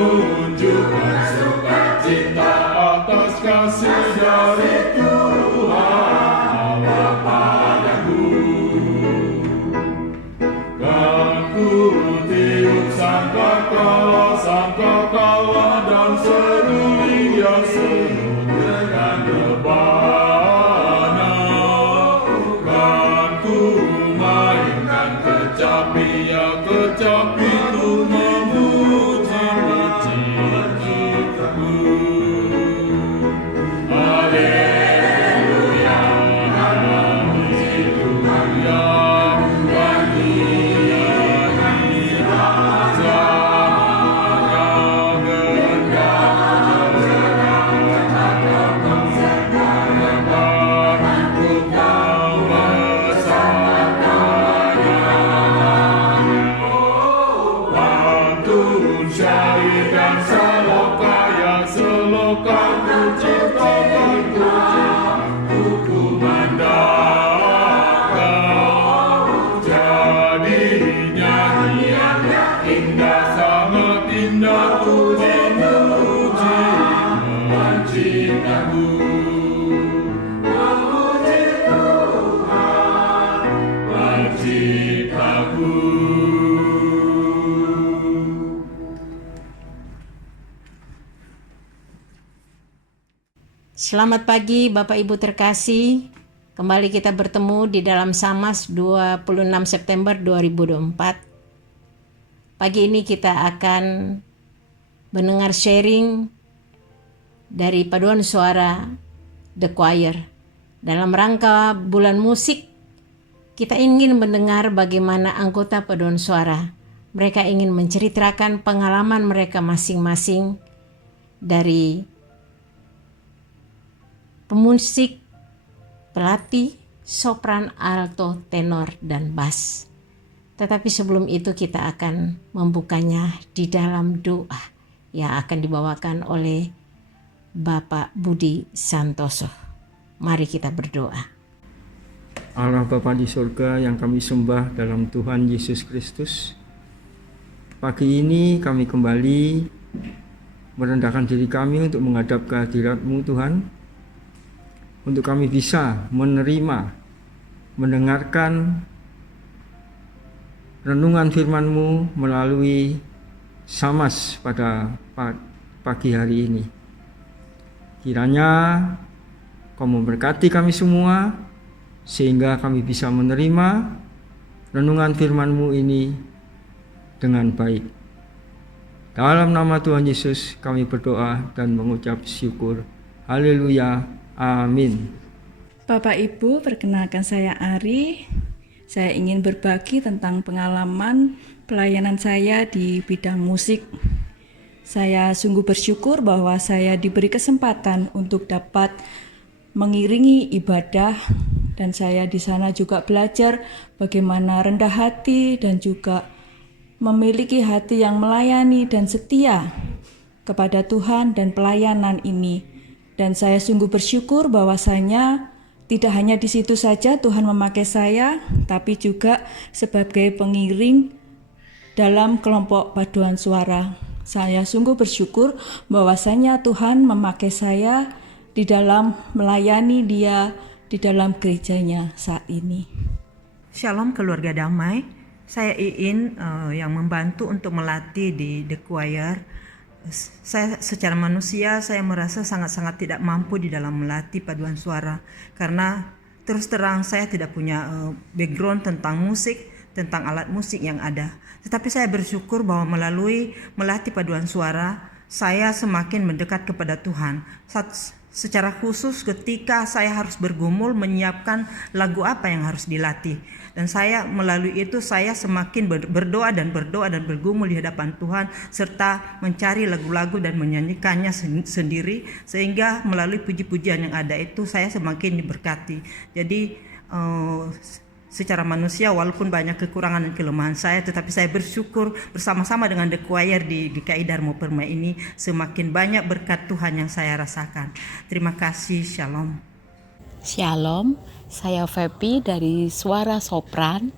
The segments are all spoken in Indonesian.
tunjukkan sukacita atas kasih dari Tuhan Allah padaku. Kan ku tiup sangkakala dan seruling yang semu dengan rebana. Kan ku mainkan kecapi untuk memuji penciptaku. Haleluya, haleluya, bagi kita sana genggam untuk kau pantun syair dan seloka yang selokan ku ciptakan ku mandangkan jadi nyanyian indah sangat indah ku memuji penciptaku. Memuji Tuhan penciptaku. Selamat pagi Bapak Ibu terkasih. Kembali kita bertemu di dalam Samas 26 September 2024. Pagi ini kita akan mendengar sharing dari paduan suara The Choir. Dalam rangka bulan musik, kita ingin mendengar bagaimana anggota paduan suara. Mereka ingin menceritakan pengalaman mereka masing-masing dari pemusik, pelatih, sopran, alto, tenor, dan bass. Tetapi sebelum itu kita akan membukanya di dalam doa yang akan dibawakan oleh Bapak Budi Santoso. Mari kita berdoa. Allah Bapa di surga yang kami sembah dalam Tuhan Yesus Kristus, pagi ini kami kembali merendahkan diri kami untuk menghadap kehadirat-Mu Tuhan, untuk kami bisa menerima, mendengarkan renungan firman-Mu melalui Samas pada pagi hari ini. Kiranya Kau memberkati kami semua, sehingga kami bisa menerima renungan firman-Mu ini dengan baik. Dalam nama Tuhan Yesus kami berdoa dan mengucap syukur. Haleluya. Amin. Bapak Ibu, perkenalkan saya Ari. Saya ingin berbagi tentang pengalaman pelayanan saya di bidang musik. Saya sungguh bersyukur bahwa saya diberi kesempatan untuk dapat mengiringi ibadah, dan saya di sana juga belajar bagaimana rendah hati dan juga memiliki hati yang melayani dan setia kepada Tuhan dan pelayanan ini. Dan saya sungguh bersyukur bahwasanya tidak hanya di situ saja Tuhan memakai saya, tapi juga sebagai pengiring dalam kelompok paduan suara. Saya sungguh bersyukur bahwasanya Tuhan memakai saya di dalam melayani Dia di dalam gerejanya saat ini. Shalom keluarga damai. Saya Iin yang membantu untuk melatih di The Choir. Saya secara manusia saya merasa sangat-sangat tidak mampu di dalam melatih paduan suara, karena terus terang saya tidak punya background tentang musik, tentang alat musik yang ada. Tetapi saya bersyukur bahwa melalui melatih paduan suara saya semakin mendekat kepada Tuhan. Secara khusus ketika saya harus bergumul menyiapkan lagu apa yang harus dilatih. Dan saya melalui itu saya semakin berdoa dan bergumul di hadapan Tuhan, serta mencari lagu-lagu dan menyanyikannya sendiri, sehingga melalui puji-pujian yang ada itu saya semakin diberkati. Jadi secara manusia walaupun banyak kekurangan dan kelemahan saya, tetapi saya bersyukur bersama-sama dengan The Choir di GKI Dharma Permai ini semakin banyak berkat Tuhan yang saya rasakan. Terima kasih, shalom. Shalom, saya Fepi dari Suara Sopran.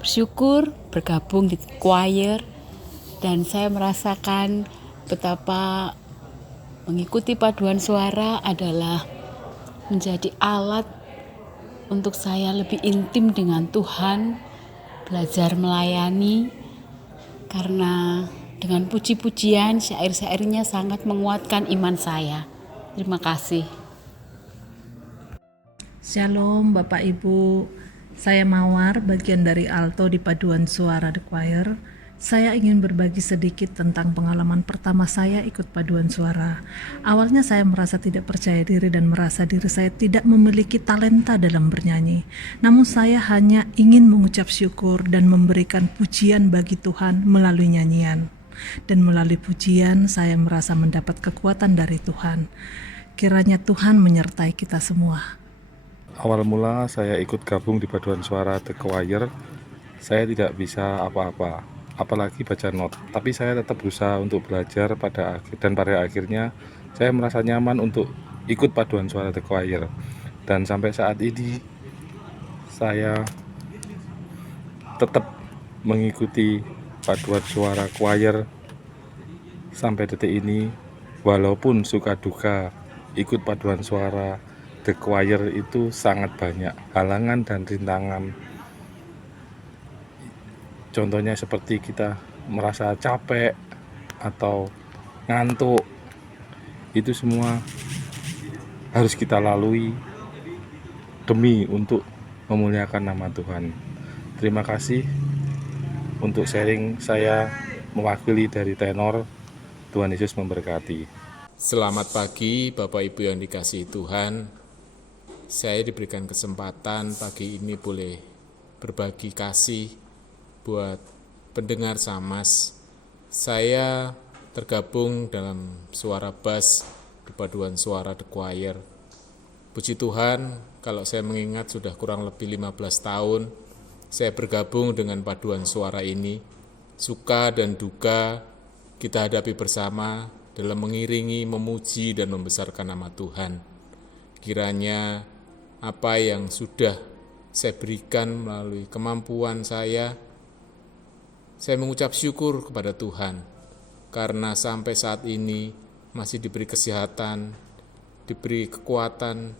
Bersyukur bergabung di choir dan saya merasakan betapa mengikuti paduan suara adalah menjadi alat untuk saya lebih intim dengan Tuhan, belajar melayani, karena dengan puji-pujian, syair-syairnya sangat menguatkan iman saya. Terima kasih. Shalom Bapak Ibu, saya Mawar, bagian dari alto di paduan suara The Choir. Saya ingin berbagi sedikit tentang pengalaman pertama saya ikut paduan suara. Awalnya saya merasa tidak percaya diri dan merasa diri saya tidak memiliki talenta dalam bernyanyi. Namun saya hanya ingin mengucap syukur dan memberikan pujian bagi Tuhan melalui nyanyian. Dan melalui pujian saya merasa mendapat kekuatan dari Tuhan. Kiranya Tuhan menyertai kita semua. Awal mula saya ikut gabung di paduan suara The Choir, saya tidak bisa apa-apa, apalagi baca not. Tapi saya tetap berusaha untuk belajar pada akhirnya saya merasa nyaman untuk ikut paduan suara The Choir. Dan sampai saat ini saya tetap mengikuti paduan suara choir sampai detik ini, walaupun suka duka ikut paduan suara The Choir itu sangat banyak halangan dan rintangan. Contohnya seperti kita merasa capek atau ngantuk, itu semua harus kita lalui demi untuk memuliakan nama Tuhan. Terima kasih untuk sharing saya mewakili dari tenor. Tuhan Yesus memberkati. Selamat pagi Bapak Ibu yang dikasihi Tuhan. Saya diberikan kesempatan pagi ini boleh berbagi kasih buat pendengar Samas. Saya tergabung dalam suara bass di paduan suara The Choir. Puji Tuhan, kalau saya mengingat sudah kurang lebih 15 tahun saya bergabung dengan paduan suara ini. Suka dan duka kita hadapi bersama dalam mengiringi, memuji dan membesarkan nama Tuhan. Kiranya apa yang sudah saya berikan melalui kemampuan saya mengucap syukur kepada Tuhan, karena sampai saat ini masih diberi kesehatan, diberi kekuatan,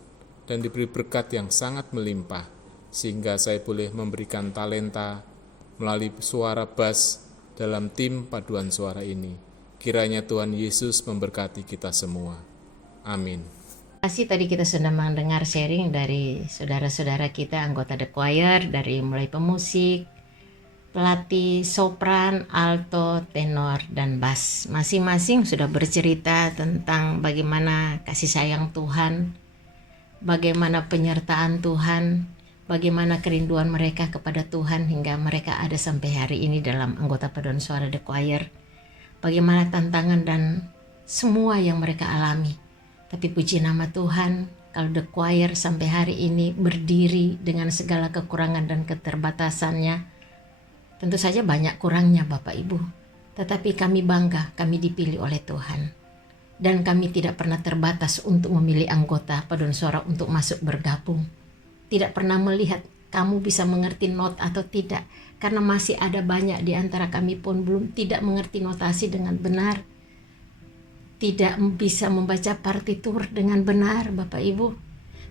dan diberi berkat yang sangat melimpah, sehingga saya boleh memberikan talenta melalui suara bass dalam tim paduan suara ini. Kiranya Tuhan Yesus memberkati kita semua. Amin. Terima kasih, tadi kita sudah mendengar sharing dari saudara-saudara kita anggota The Choir, dari mulai pemusik, pelatih, sopran, alto, tenor, dan bass. Masing-masing sudah bercerita tentang bagaimana kasih sayang Tuhan, bagaimana penyertaan Tuhan, bagaimana kerinduan mereka kepada Tuhan hingga mereka ada sampai hari ini dalam anggota paduan suara The Choir. Bagaimana tantangan dan semua yang mereka alami. Tapi puji nama Tuhan, kalau The Choir sampai hari ini berdiri dengan segala kekurangan dan keterbatasannya, tentu saja banyak kurangnya Bapak Ibu. Tetapi kami bangga, kami dipilih oleh Tuhan. Dan kami tidak pernah terbatas untuk memilih anggota paduan suara untuk masuk bergabung. Tidak pernah melihat kamu bisa mengerti not atau tidak. Karena masih ada banyak di antara kami pun belum tidak mengerti notasi dengan benar. Tidak bisa membaca partitur dengan benar Bapak Ibu.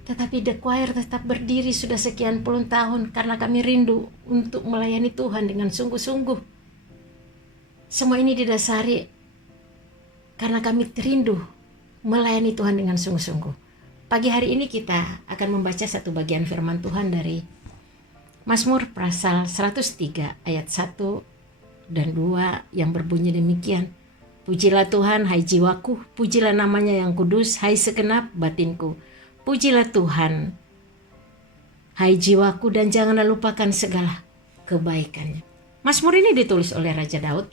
Tetapi The Choir tetap berdiri sudah sekian puluh tahun karena kami rindu untuk melayani Tuhan dengan sungguh-sungguh. Semua ini didasari karena kami rindu melayani Tuhan dengan sungguh-sungguh. Pagi hari ini kita akan membaca satu bagian firman Tuhan dari Mazmur pasal 103 ayat 1 dan 2 yang berbunyi demikian. Pujilah Tuhan, hai jiwaku, pujilah namanya yang kudus, hai segenap batinku. Pujilah Tuhan, hai jiwaku, dan janganlah lupakan segala kebaikannya. Mazmur ini ditulis oleh Raja Daud.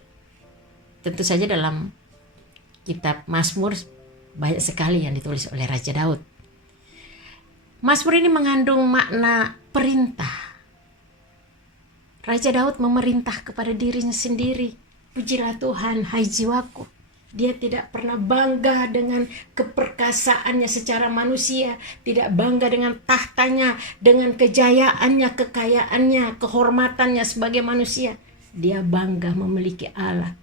Tentu saja dalam kitab Mazmur banyak sekali yang ditulis oleh Raja Daud. Mazmur ini mengandung makna perintah. Raja Daud memerintah kepada dirinya sendiri. Pujilah Tuhan, hai jiwaku. Dia tidak pernah bangga dengan keperkasaannya secara manusia, tidak bangga dengan tahtanya, dengan kejayaannya, kekayaannya, kehormatannya sebagai manusia. Dia bangga memiliki Allah.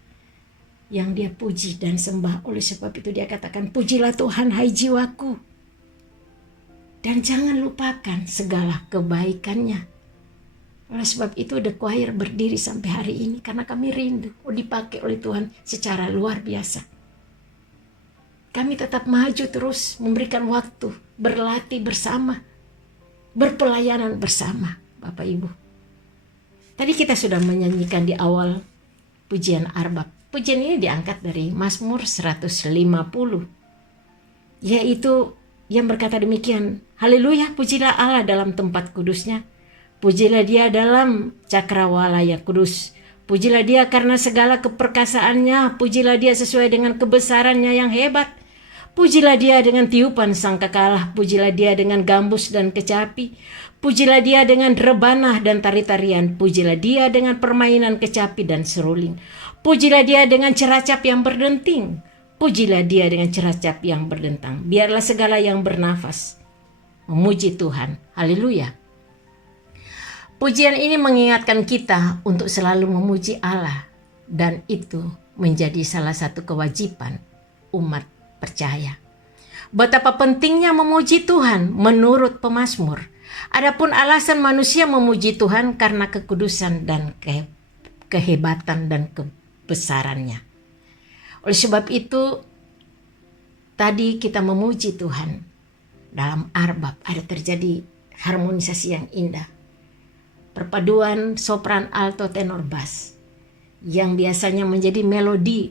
yang dia puji dan sembah. Oleh sebab itu dia katakan, pujilah Tuhan hai jiwaku. Dan jangan lupakan segala kebaikannya. Oleh sebab itu The Choir berdiri sampai hari ini karena kami rindu dipakai oleh Tuhan secara luar biasa. Kami tetap maju terus memberikan waktu, berlatih bersama, berpelayanan bersama Bapak Ibu. Tadi kita sudah menyanyikan di awal pujian Arbab. Pujian ini diangkat dari Mazmur 150, yaitu yang berkata demikian, haleluya, pujilah Allah dalam tempat kudusnya, pujilah dia dalam cakrawala yang kudus, pujilah dia karena segala keperkasaannya, pujilah dia sesuai dengan kebesarannya yang hebat, pujilah dia dengan tiupan sangkakala, pujilah dia dengan gambus dan kecapi, pujilah dia dengan rebanah dan tari-tarian, pujilah dia dengan permainan kecapi dan seruling, pujilah dia dengan ceracap yang berdenting, pujilah dia dengan ceracap yang berdentang. Biarlah segala yang bernafas memuji Tuhan. Haleluya. Pujian ini mengingatkan kita untuk selalu memuji Allah, dan itu menjadi salah satu kewajiban umat percaya. Betapa pentingnya memuji Tuhan menurut pemazmur. Adapun alasan manusia memuji Tuhan karena kekudusan dan kehebatan dan kebesarannya. Oleh sebab itu, tadi kita memuji Tuhan dalam Arbab, ada terjadi harmonisasi yang indah. Perpaduan sopran, alto, tenor, bass. Yang biasanya menjadi melodi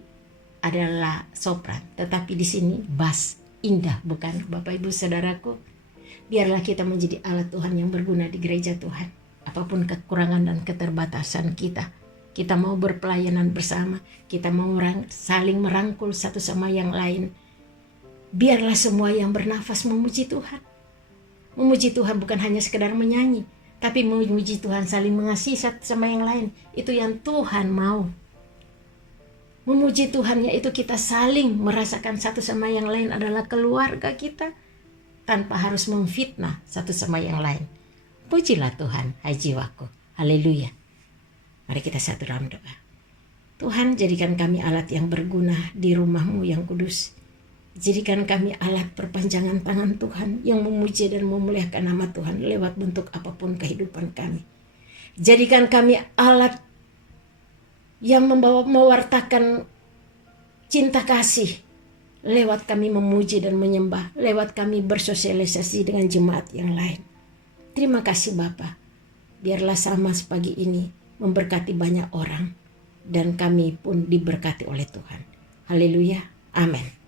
adalah sopran, tetapi di sini bass. Indah, bukan Bapak Ibu Saudaraku? Biarlah kita menjadi alat Tuhan yang berguna di gereja Tuhan. Apapun kekurangan dan keterbatasan kita, kita mau berpelayanan bersama, kita mau saling merangkul satu sama yang lain. Biarlah semua yang bernafas memuji Tuhan. Memuji Tuhan bukan hanya sekedar menyanyi, tapi memuji Tuhan saling mengasihi satu sama yang lain. Itu yang Tuhan mau. Memuji Tuhan yaitu kita saling merasakan satu sama yang lain adalah keluarga kita, tanpa harus memfitnah satu sama yang lain. Pujilah Tuhan, hai jiwaku. Haleluya. Mari kita satu dalam doa. Tuhan, jadikan kami alat yang berguna di rumah-Mu yang kudus. Jadikan kami alat perpanjangan tangan Tuhan yang memuji dan memuliakan nama Tuhan lewat bentuk apapun kehidupan kami. Jadikan kami alat yang mewartakan cinta kasih lewat kami memuji dan menyembah, lewat kami bersosialisasi dengan jemaat yang lain. Terima kasih Bapa. Biarlah sama pagi ini memberkati banyak orang dan kami pun diberkati oleh Tuhan. Haleluya. Amin.